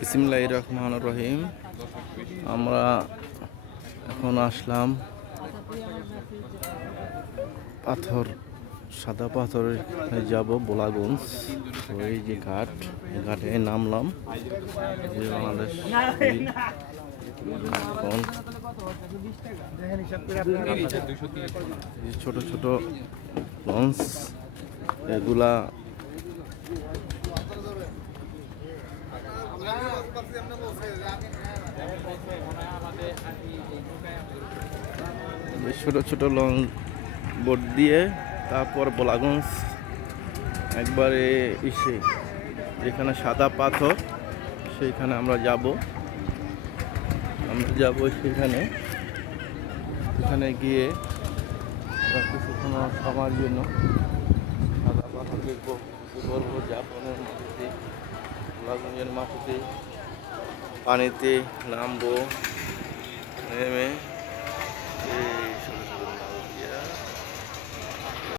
বিসমিল্লাহির রহমানির রহিম। আমরা এখন আসলাম সাদা পাথরে যাব বোলাগঞ্জ। তো এই যে ঘাট, ঘাটে নামলাম। যে বাংলাদেশ ছোট ছোট লঞ্চ এগুলা ছোট ছোট লঞ্চ বোট দিয়ে তারপর বোলাগঞ্জ একবারে যেখানে সাদা পাথর সেইখানে আমরা যাব সেখানে গিয়ে কিছুক্ষণ সময়ের জন্য সাদা পাথর দেখবো, বলবো জাপানের মাটিতে, বোলাগঞ্জের মাটিতে পানিতে নামবো।